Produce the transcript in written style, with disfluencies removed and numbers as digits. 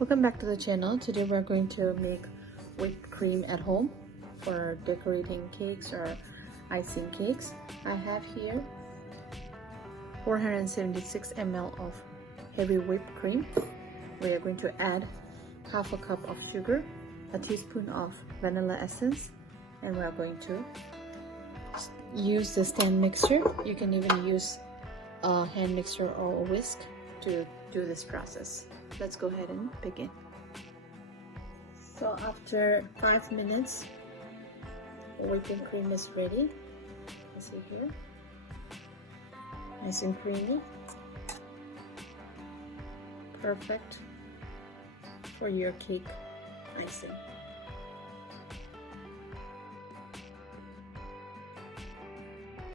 Welcome back to the channel. Today we're going to make whipped cream at home for decorating cakes or icing cakes. I have here 476 ml of heavy whipped cream. We are going to add half a cup of sugar, a teaspoon of vanilla essence, and we are going to use the stand mixer. You can even use a hand mixer or a whisk to do this process. Let's go ahead and begin. So after 5 minutes, whipping cream is ready. You see here, nice and creamy, perfect for your cake icing.